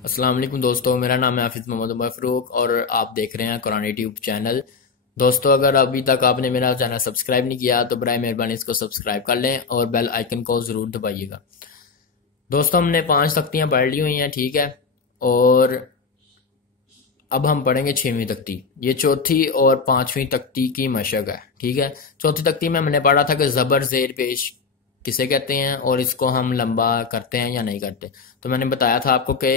अस्सलाम वालेकुम दोस्तों, मेरा नाम है हाफिज़ मोहम्मद उमर फ़ारूक और आप देख रहे हैं कुरान यूट्यूब चैनल। दोस्तों, अगर अभी तक आपने मेरा चैनल सब्सक्राइब नहीं किया तो बराए मेहरबानी इसको सब्सक्राइब कर लें और बेल आइकन को ज़रूर दबाइएगा। दोस्तों, हमने 5 तख्तियाँ पढ़ ली हुई हैं, ठीक है। और अब हम पढ़ेंगे 6वीं तख्ती। ये चौथी और 5वीं तख्ती की मशक है, ठीक है। चौथी तख्ती में हमने पढ़ा था कि ज़बर ज़ेर पेश किसे कहते हैं और इसको हम लंबा करते हैं या नहीं करते। तो मैंने बताया था आपको कि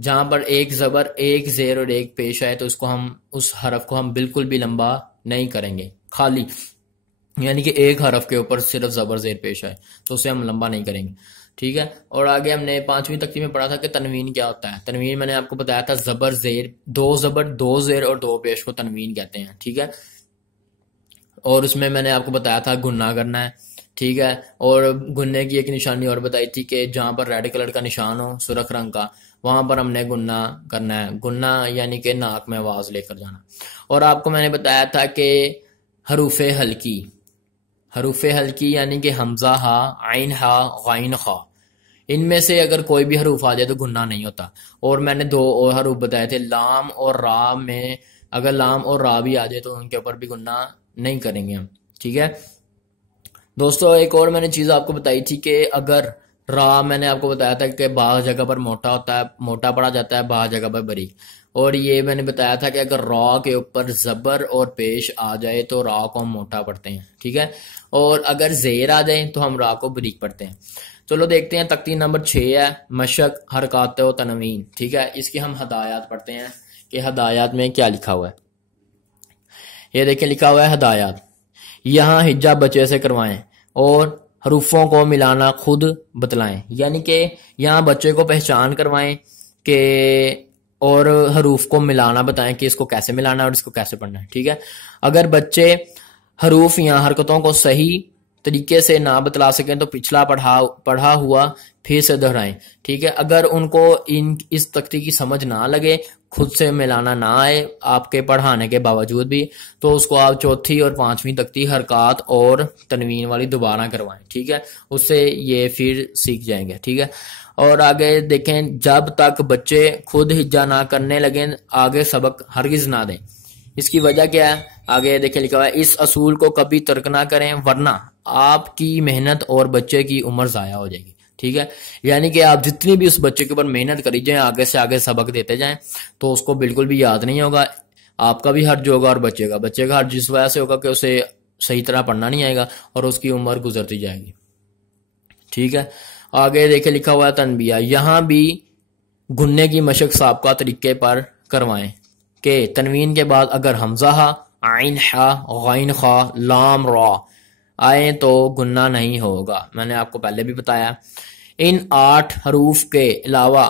जहां पर एक ज़बर एक ज़ेर और एक पेश है तो उसको हम उस हरफ को हम बिल्कुल भी लंबा नहीं करेंगे, खाली यानी कि एक हरफ के ऊपर सिर्फ ज़बर ज़ेर पेश है तो उसे हम लंबा नहीं करेंगे, ठीक है। और आगे हमने 5वीं तख्ती में पढ़ा था कि तनवीन क्या होता है। तनवीन मैंने आपको बताया था ज़बर ज़ेर, दो ज़बर दो ज़ेर और दो पेश को तनवीन कहते हैं, ठीक है। और उसमें मैंने आपको बताया था गुन्ना करना है, ठीक है। और गुन्ने की एक निशानी और बताई थी कि जहां पर रेड कलर का निशान हो सुर्ख रंग का, वहां पर हमने गुन्ना करना है। गुन्ना यानी कि नाक में आवाज लेकर जाना। और आपको मैंने बताया था कि हरूफे हल्की, हरूफे हल्की यानी कि हमजा हा, आइन हा, गाइन खा, इनमें से अगर कोई भी हरूफ आ जाए तो गुन्ना नहीं होता। और मैंने दो और हरूफ बताए थे, लाम और रा में अगर लाम और रा भी आ जाए तो उनके ऊपर भी गुन्ना नहीं करेंगे हम, ठीक है। दोस्तों, एक और मैंने चीज आपको बताई थी कि अगर रा, मैंने आपको बताया था कि बाज़ जगह पर मोटा होता है, मोटा पड़ा जाता है, बाज़ जगह पर बारीक। और ये मैंने बताया था कि अगर रा के ऊपर जबर और पेश आ जाए तो रा को हम मोटा पढ़ते हैं, ठीक है। और अगर जेर आ जाए तो हम रा को बारीक पढ़ते हैं। चलो देखते हैं, तख्ती नंबर 6 है मशक हरकत व तनवीन, ठीक है। इसकी हम हदायत पढ़ते हैं कि हदायत में क्या लिखा हुआ है। ये देखिए, लिखा हुआ है हदायत, यहाँ हिज्जा बच्चे से करवाएं और हरूफों को मिलाना खुद बतलाएं। यानी कि यहाँ बच्चे को पहचान करवाएं कि, और हरूफ को मिलाना बताएं कि इसको कैसे मिलाना है और इसको कैसे पढ़ना है, ठीक है। अगर बच्चे हरूफ या हरकतों को सही तरीके से ना बतला सकें तो पिछला पढ़ा हुआ फिर से दोहराएं, ठीक है। अगर उनको इस तख्ती की समझ ना लगे, खुद से मिलाना ना आए आपके पढ़ाने के बावजूद भी, तो उसको आप चौथी और 5वीं तख्ती हरकत और तनवीन वाली दोबारा करवाएं, ठीक है। उससे ये फिर सीख जाएंगे, ठीक है। और आगे देखें, जब तक बच्चे खुद हिज्जा ना करने लगे आगे सबक हरगिज ना दें। इसकी वजह क्या है, आगे देखिए लिखा हुआ है, इस असूल को कभी तर्क ना करें वरना आपकी मेहनत और बच्चे की उम्र जाया हो जाएगी, ठीक है। यानी कि आप जितनी भी उस बच्चे के ऊपर मेहनत करी जाए, आगे से आगे सबक देते जाएं, तो उसको बिल्कुल भी याद नहीं होगा। आपका भी हर्ज होगा और बच्चे का हर्ज इस वजह से होगा कि उसे सही तरह पढ़ना नहीं आएगा और उसकी उम्र गुजरती जाएगी, ठीक है। आगे देखिए लिखा हुआ है तनबिया, यहां भी गुन्ने की मशक साबका तरीके पर करवाएं के तनवीन के बाद अगर हमजा हा, आइन हा, गाइन खा, लाम रा आए तो गुन्ना नहीं होगा। मैंने आपको पहले भी बताया। इन 8 हरूफ के अलावा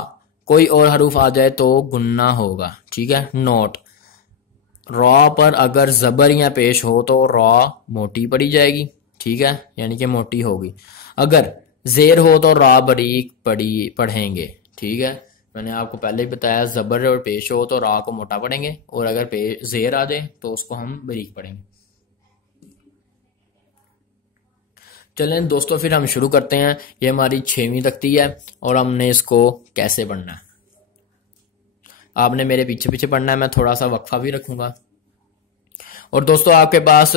कोई और हरूफ आ जाए तो गुन्ना होगा, ठीक है। नोट, रॉ पर अगर जबर या पेश हो तो रॉ मोटी पड़ी जाएगी, ठीक है, यानी कि मोटी होगी। अगर जेर हो तो रॉ बारीक पढ़ेंगे, ठीक है। मैंने आपको पहले ही बताया, जबर और पेश हो तो रॉ को मोटा पढ़ेंगे और अगर जेर आ जाए तो उसको हम बारीक पढ़ेंगे। चलें दोस्तों, फिर हम शुरू करते हैं। ये हमारी 6वीं तख्ती है और हमने इसको कैसे पढ़ना है। आपने मेरे पीछे पीछे पढ़ना है, मैं थोड़ा सा वक्फा भी रखूंगा। और दोस्तों, आपके पास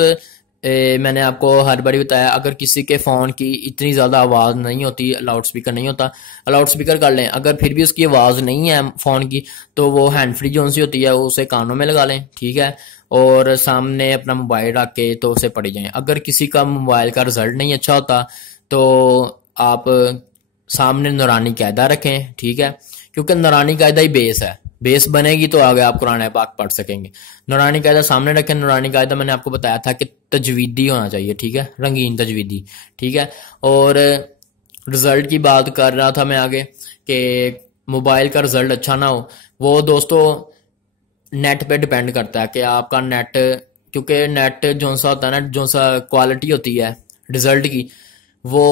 मैंने आपको हर बारी बताया, अगर किसी के फ़ोन की इतनी ज़्यादा आवाज़ नहीं होती, लाउड स्पीकर नहीं होता, लाउड स्पीकर कर लें। अगर फिर भी उसकी आवाज़ नहीं है फ़ोन की, तो वो हैंड फ्री जो सी होती है उसे कानों में लगा लें, ठीक है। और सामने अपना मोबाइल रख के तो उसे पढ़ी जाएं। अगर किसी का मोबाइल का रिजल्ट नहीं अच्छा होता तो आप सामने नूरानी कायदा रखें, ठीक है, क्योंकि नूरानी कायदा ही बेस है। बेस बनेगी तो आगे आप कुरान पाक पढ़ सकेंगे। नूरानी कायदा सामने रखें। नूरानी कायदा मैंने आपको बताया था कि तजवीदी होना चाहिए, ठीक है, रंगीन तजवीदी, ठीक है। और रिजल्ट की बात कर रहा था मैं आगे कि मोबाइल का रिजल्ट अच्छा ना हो, वो दोस्तों नेट पे डिपेंड करता है कि आपका नेट, क्योंकि नेट जो सा होता है ना, जो सा क्वालिटी होती है रिजल्ट की, वो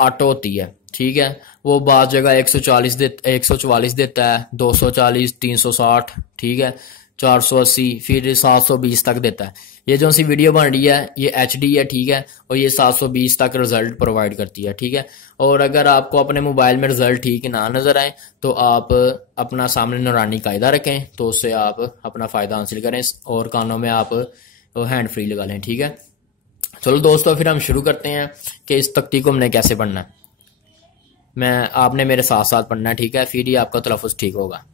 ऑटो होती है, ठीक है। वो बाज़ जगह 144 देता है, 240, 360, ठीक है, 480, फिर 720 तक देता है। ये जो सी वीडियो बन रही है ये HD है, ठीक है, और ये 720 तक रिजल्ट प्रोवाइड करती है, ठीक है। और अगर आपको अपने मोबाइल में रिजल्ट ठीक ना नजर आए तो आप अपना सामने नूरानी कायदा रखें, तो उससे आप अपना फ़ायदा हासिल करें और कानों में आप हैंड फ्री लगा लें, ठीक है। चलो दोस्तों फिर हम शुरू करते हैं कि इस तख्ती को हमने कैसे पढ़ना है। आपने मेरे साथ साथ पढ़ना है, ठीक है, फिर ही आपका तलफ़ुज़ ठीक होगा।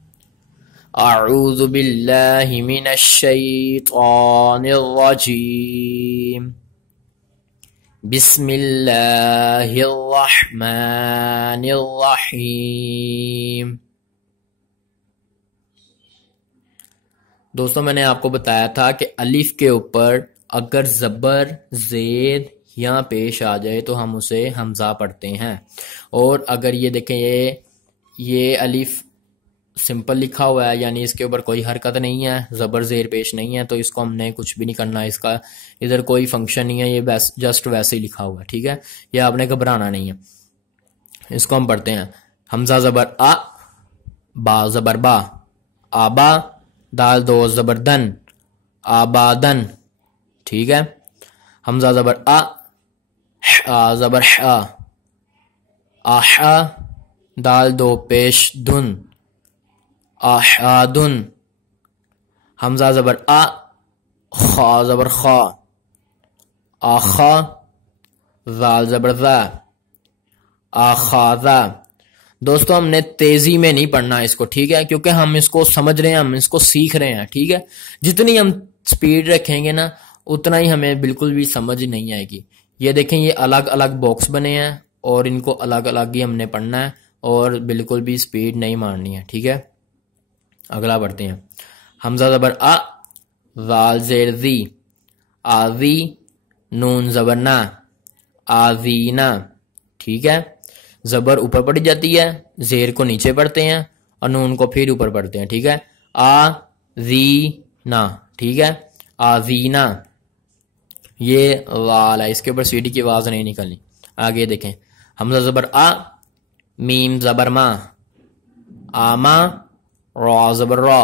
अऊज़ु बिल्लाहि मिनश शैतानिर रजीम, बिस्मिल्लाहिर रहमानिर रहीम। दोस्तों मैंने आपको बताया था कि अलिफ के ऊपर अगर ज़बर ज़ेर यहाँ पेश आ जाए तो हम उसे हमज़ा पढ़ते हैं। और अगर ये देखें ये अलिफ सिंपल लिखा हुआ है, यानी इसके ऊपर कोई हरकत नहीं है, ज़बर ज़ेर पेश नहीं है, तो इसको हमने कुछ भी नहीं करना, इसका इधर कोई फंक्शन नहीं है, ये जस्ट वैसे ही लिखा हुआ है, ठीक है। ये आपने घबराना नहीं है। इसको हम पढ़ते हैं हमज़ा ज़बर आ, बा ज़बर बा, आबा, दाल दो ज़बर दन, आबादन, ठीक है। हमज़ा ज़बर आ ज़बर हा, आहा, दाल दो पेश दुन, आहादुन। हमज़ा ज़बर आ, खा ज़बर खा, आखा, ज़ाल ज़बर ज़ा, आखाज़ा। दोस्तों हमने तेजी में नहीं पढ़ना इसको, ठीक है, क्योंकि हम इसको समझ रहे हैं, हम इसको सीख रहे हैं, ठीक है। जितनी हम स्पीड रखेंगे ना उतना ही हमें बिल्कुल भी समझ नहीं आएगी। ये देखें ये अलग अलग बॉक्स बने हैं और इनको अलग अलग ही हमने पढ़ना है और बिल्कुल भी स्पीड नहीं मारनी है, ठीक है। अगला बढ़ते हैं। हमज़ा ज़बर आ, ज़ाल ज़ेर ज़ी, आज़ी, नून ज़बर ना, आज़ीना, ठीक है। ज़बर ऊपर पढ़ी जाती है, ज़ेर को नीचे पढ़ते हैं और नून को फिर ऊपर पढ़ते हैं, ठीक है। आ ज़ी ना, ठीक है, आज़ीना। ये वाल है, इसके ऊपर सीढ़ी की आवाज़ नहीं निकलनी। आगे देखें हमज़ा ज़बर आ, मीम ज़बर मा, आमा, रा ज़बर रा,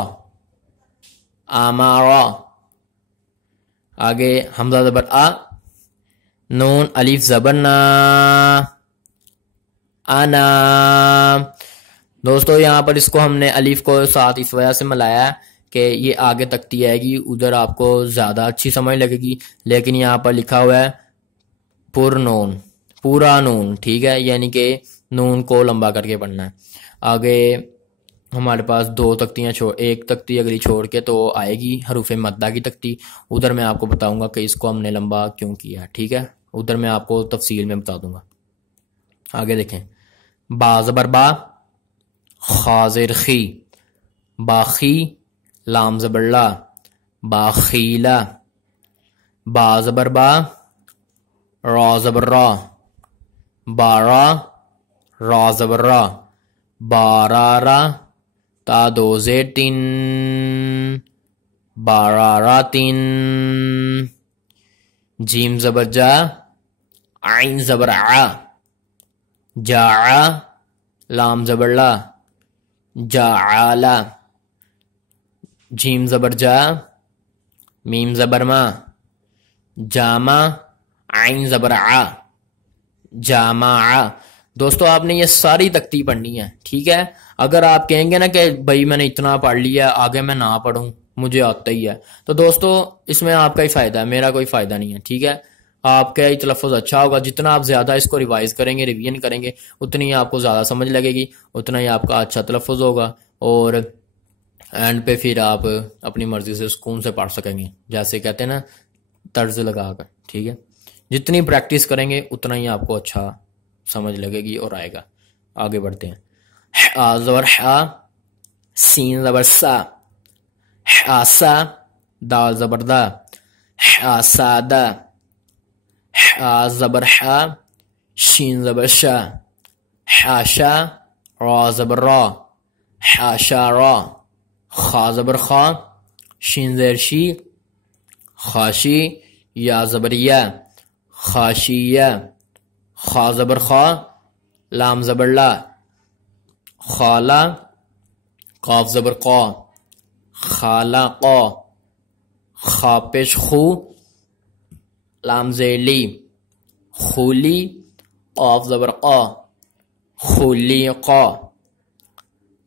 आमारा। आगे हमज़ा ज़बर आ, नून अलिफ ज़बर ना, आना। दोस्तों यहाँ पर इसको हमने अलिफ को साथ इस वजह से मिलाया कि ये आगे तकती आएगी, उधर आपको ज़्यादा अच्छी समझ लगेगी। लेकिन यहाँ पर लिखा हुआ है पुर नून, पूरा नून, ठीक है, यानी कि नून को लंबा करके पढ़ना है। आगे हमारे पास दो तख्तियाँ एक तख्ती अगली छोड़ के तो आएगी हरूफे मद्दा की तख्ती, उधर मैं आपको बताऊंगा कि इसको हमने लंबा क्यों किया, ठीक है, उधर मैं आपको तफसील में बता दूंगा। आगे देखें बा ज़बर बा, खा ज़ेर खी, बाखी, लाम ज़बर ला, बाखीला। बा ज़बर बा, रा ज़बर रा, बारा, रा ज़बर रा, बारारा, ता दो ज़ेर तीन, बारारा तीन। जीम ज़बर जा, आइन ज़बर आ, जा, लाम ज़बर ला, जाआला। जीम ज़बर जा, मीम ज़बर मा, जामा, आइन ज़बर आ, जामा। दोस्तों आपने ये सारी तख्ती पढ़नी है, ठीक है। अगर आप कहेंगे ना कि भाई मैंने इतना पढ़ लिया आगे मैं ना पढ़ूं, मुझे आता ही है, तो दोस्तों इसमें आपका ही फायदा है, मेरा कोई फायदा नहीं है, ठीक है। आपका ही तलफ़ुज़ अच्छा होगा, जितना आप ज़्यादा इसको रिवाइज करेंगे, रिवीजन करेंगे, उतनी ही आपको ज़्यादा समझ लगेगी, उतना ही आपका अच्छा तलफ़ुज़ होगा और एंड पे फिर आप अपनी मर्ज़ी से सुकून से पढ़ सकेंगे, जैसे कहते हैं ना तर्ज लगा कर, ठीक है। जितनी प्रैक्टिस करेंगे उतना ही आपको अच्छा समझ लगेगी और आएगा। आगे बढ़ते हैं। हा ज़बर हा, सीन ज़बर सा, हासा, दाल ज़बर दा, हासादा। हा ज़बर हा, शीन ज़बर शा, हाशा, रा ज़बर रा, हाशारा। खा ज़बर खा, शीन ज़ेर शी, खाशी, या ज़बर या, खाशिया। खा ज़बर खा, लाम ज़बर ला, खाला, काफ ज़बर क़ा, खालक़ा, खा पेश खू, लाम ज़ेली, खुली, क़ाफ ज़बर क़ा, खुलीक़ा,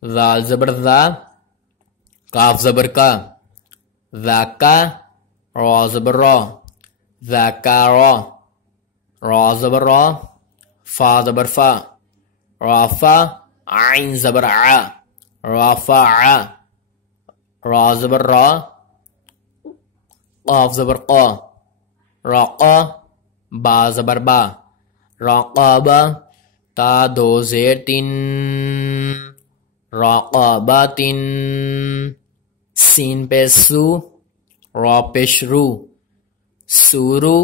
ज़ाल ज़बर ज़ा, काफ ज़बर का, ज़ाका, रा ज़बर रा, ज़ाकारा, रा ज़बर रा, फा ज़बर फा, राफा, आइन ज़बर आ, राफ़ा, रा ज़बर रा, क़ाफ ज़बर क़ा, राक़ा, बा ज़बर बा, राक़ाबा, ता दो ज़ेर तीन, राक़ाबातिन, सीन पे सू, रा पेश रू, सूरू,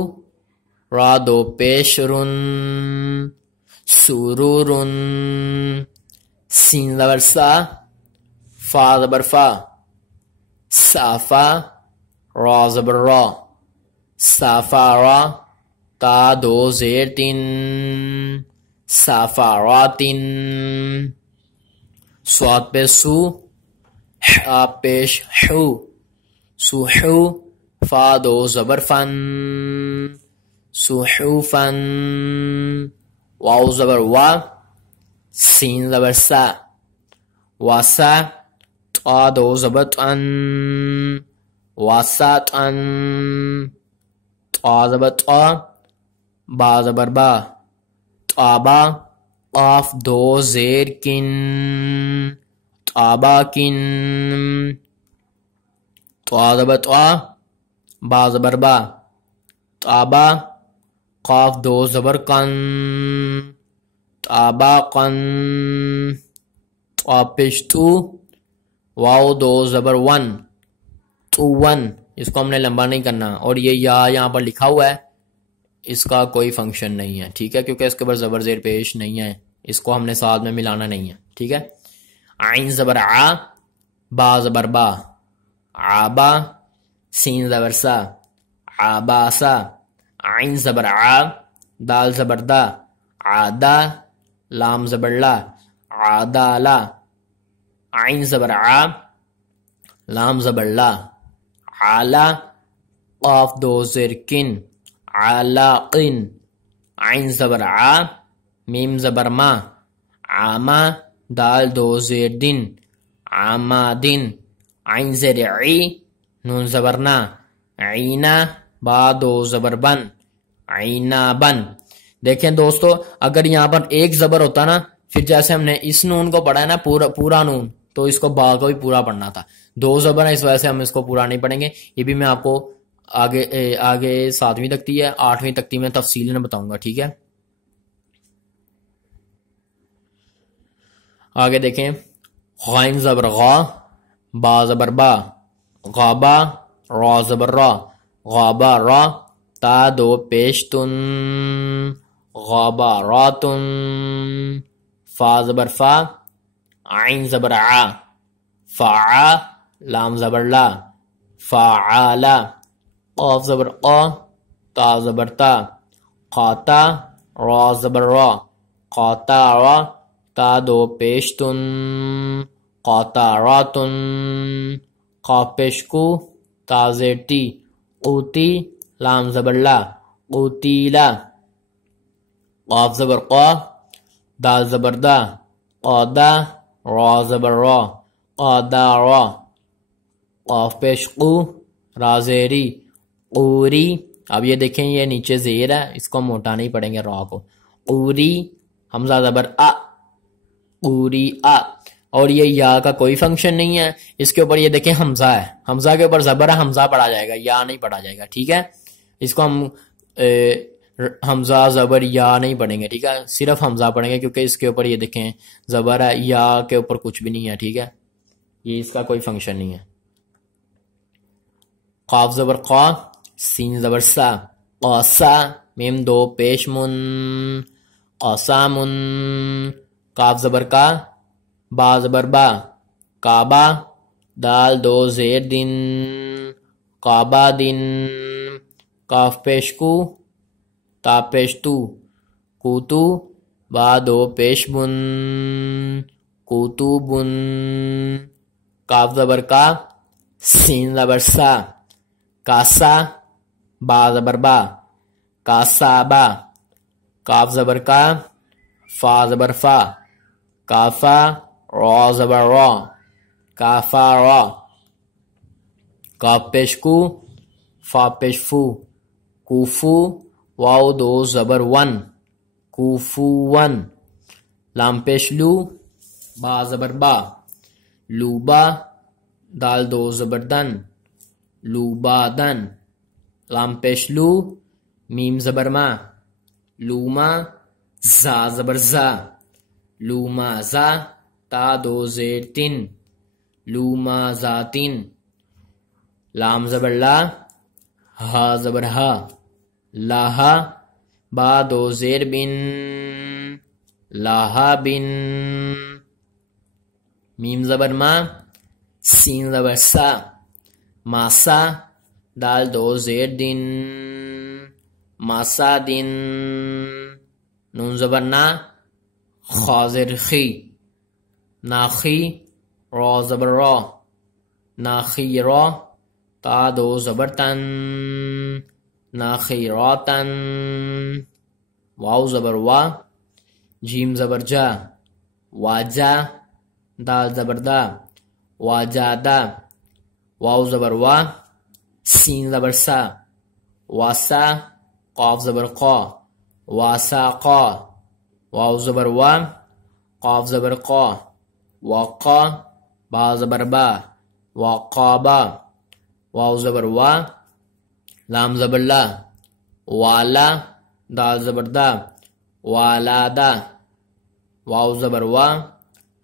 रा दो पेश रुन, सुरूरुन, सीन ज़बर सा, फा ज़बर फा, साफा, रा ज़बर रा, साफारा, ता दो ज़ेर तीन, साफारातिन, स्वाद पे सू, हा पेश हू, सुहू, फा दो ज़बर फन, सुहूफन, वाव ज़बर वा, सीन ज़बर सा, वासा, ता दो ज़बर तन, वासातन, ता ज़बर ता, बा ज़बर बा, ताबा, क़ाफ दो ज़ेर किन, ताबाकिन, ता ज़बर ता, बा ज़बर बा, ताबा, क़ाफ दो ज़बर कन, ताबाकन, ता पेश तू, वाव दो ज़बर वन, तुवन, इसको हमने लंबा नहीं करना। और ये या यहाँ पर लिखा हुआ है, इसका कोई फंक्शन नहीं है, ठीक है, क्योंकि इसके ऊपर ज़बर ज़ेर पेश नहीं है, इसको हमने साथ में मिलाना नहीं है, ठीक है। आइन ज़बर आ, बा ज़बर बा, आबा, सीन ज़बर सा, आबासा, आइन ज़बर आ, दाल ज़बर दा, आदा, लाम ज़बर ला, आदाला, आइन ज़बर आ, लाम ज़बर ला, आला, क़ाफ दो ज़ेर किन, आलाक़िन, आइन ज़बर आ, मीम ज़बर मा, आमा, दाल दो ज़ेर दिन, आमादिन, आइन ज़ेर ई, नून ज़बर ना, आइना, बा दो ज़बर बन, आइना बन। देखें दोस्तों, अगर यहाँ पर एक ज़बर होता ना, फिर जैसे हमने इस नून को पढ़ा है ना, पूरा नून, तो इसको बा को भी पूरा पढ़ना था। दो ज़बर है, इस वजह से हम इसको पूरा नहीं पढ़ेंगे। ये भी मैं आपको आगे 7वीं तख्ती है, 8वीं तख्ती में तफसील में बताऊंगा, ठीक है। आगे देखें, ग़ाइन ज़बर ग़ा, बा ज़बर बा, ग़ाबा, रा ज़बर रा, ग़ाबा रा, ता दो पेश तुन, ग़ाबा रातुन, फा ज़बर फा, आइन ज़बर आ, फ़ा, लाम ज़बर ला, फ़ाआला, क़ाफ ज़बर क़ा, ता ज़बर ता, क़ाता, रा ज़बर रा, क़ातारा, ता दो पेश तुन, क़ातारातुन, क़ाफ पेश कू, ता ज़ेर ती, क़ूती, लाम ज़बर ला, क़ूतीला, क़ाफ ज़बर क़ा, दाल ज़बर दा, क़ादा, रा ज़बर रा, क़ादारा, क़ाफ पेश कू, रा ज़ेरी, क़ूरी। अब ये देखें, ये नीचे ज़ेर है, इसको मोटा नहीं पढ़ेंगे रा को, क़ूरी, हमज़ा ज़बर आ, क़ूरी आ। और ये या का कोई फंक्शन नहीं है, इसके ऊपर ये देखें हमज़ा है, हमज़ा के ऊपर ज़बर है, हमज़ा पढ़ा जाएगा, या नहीं पढ़ा जाएगा, ठीक है। इसको हम हमज़ा ज़बर या नहीं पढ़ेंगे, ठीक है, सिर्फ हमज़ा पढ़ेंगे, क्योंकि इसके ऊपर ये देखें ज़बर है, या के ऊपर कुछ भी नहीं है, ठीक है, ये इसका कोई फंक्शन नहीं है। क़ाफ ज़बर क़ा, सीन ज़बर सा, क़ासा, मीम दो पेश मुन, क़ासामुन, काफ ज़बर का, बा ज़बर बा, काबा, दाल दो ज़ेर दिन, काबा दिन, काफ पेश कू, ता पेश तू, कूतू, बा दो पेश बुन, कूतू बुन, काफ ज़बर का, सीन ज़बर सा, कासा, बा ज़बर बा, कासाबा, काफ ज़बर का, फा ज़बर फा, Kafa, raw ज़बर raw, Kafa raw, काफ पेश कू, फा पेश फू, कूफू, वाव दो ज़बर वन, कूफू वन, लाम पेश लू, बा ज़बर बा, लूबा, दाल दो ज़बर दन, लूबा दन, लाम पेश लू, मीम ज़बर मा, लूमा, जा ज़बर जा, लूमा जा, ता दो ज़ेर तिन, लूमा जातिन, लाम ज़बर ला, हा ज़बर हा, लाहा, बा दो ज़ेर बिन, लाहा बिन, मीम ज़बर मा, सीन ज़बर सा, मासा, दाल दो ज़ेर दिन, मासा दिन, नून ज़बर ना, खाज़िर खी, नाखी, रॉ ज़बर रॉ, नाखी रॉ, ता दो ज़बर तन, नाखी रॉ तन, वाव ज़बर वा, जीम ज़बर जा, वाजा, दाल ज़बर दा, वाजादा, वाव ज़बर वा, सीन ज़बर सा, वासा, क़ाफ ज़बर क़ा, वासा क़ा, वाव ज़बर वा, क़ाफ ज़बर क़ा, वाक़ा, बा ज़बर बा, वाक़ाबा, वाव ज़बर वा, लाम ज़बर ला, वाला, दाल ज़बर दा, वालादा, वाव ज़बर वा,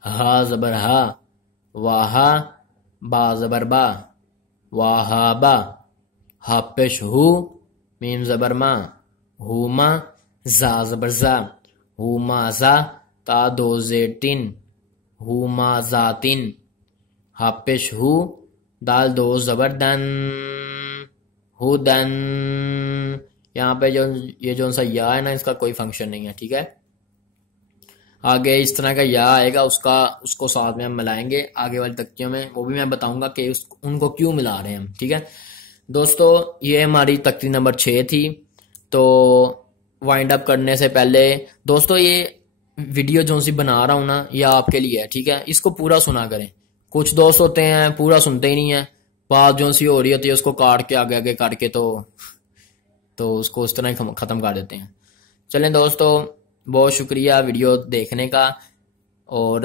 हा ज़बर हा, वाहा, बा ज़बर बा, वाहाबा, हा पेश हू, मीम ज़बर मा, हुमा, जा ज़बर जा, हुमा जा, ता दो ज़ेर तिन, हुमा जातिन, हा पेश हू, दाल दो ज़बर दन, हुदन। यहाँ पे जो ये जो सा या है ना, इसका कोई फंक्शन नहीं है, ठीक है। आगे इस तरह का या आएगा, उसको साथ में हम मिलाएंगे आगे वाली तख्तियों में, वो भी मैं बताऊंगा कि उनको क्यों मिला रहे हैं हम, ठीक है दोस्तों। ये हमारी तख्ती नंबर 6 थी। तो वाइंड अप करने से पहले दोस्तों, ये वीडियो जो सी बना रहा हूँ ना, ये आपके लिए है, ठीक है। इसको पूरा सुना करें। कुछ दोस्त होते हैं पूरा सुनते ही नहीं है, बात जो सी हो रही होती है उसको काट के आगे आगे करके तो उसको उस तरह ही ख़त्म कर देते हैं। चलें दोस्तों, बहुत शुक्रिया वीडियो देखने का, और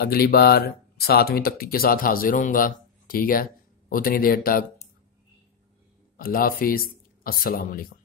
अगली बार 7वीं तख्ती के साथ हाजिर होऊंगा, ठीक है। उतनी देर तक अल्लाह हाफिज़, अस्सलाम वालेकुम।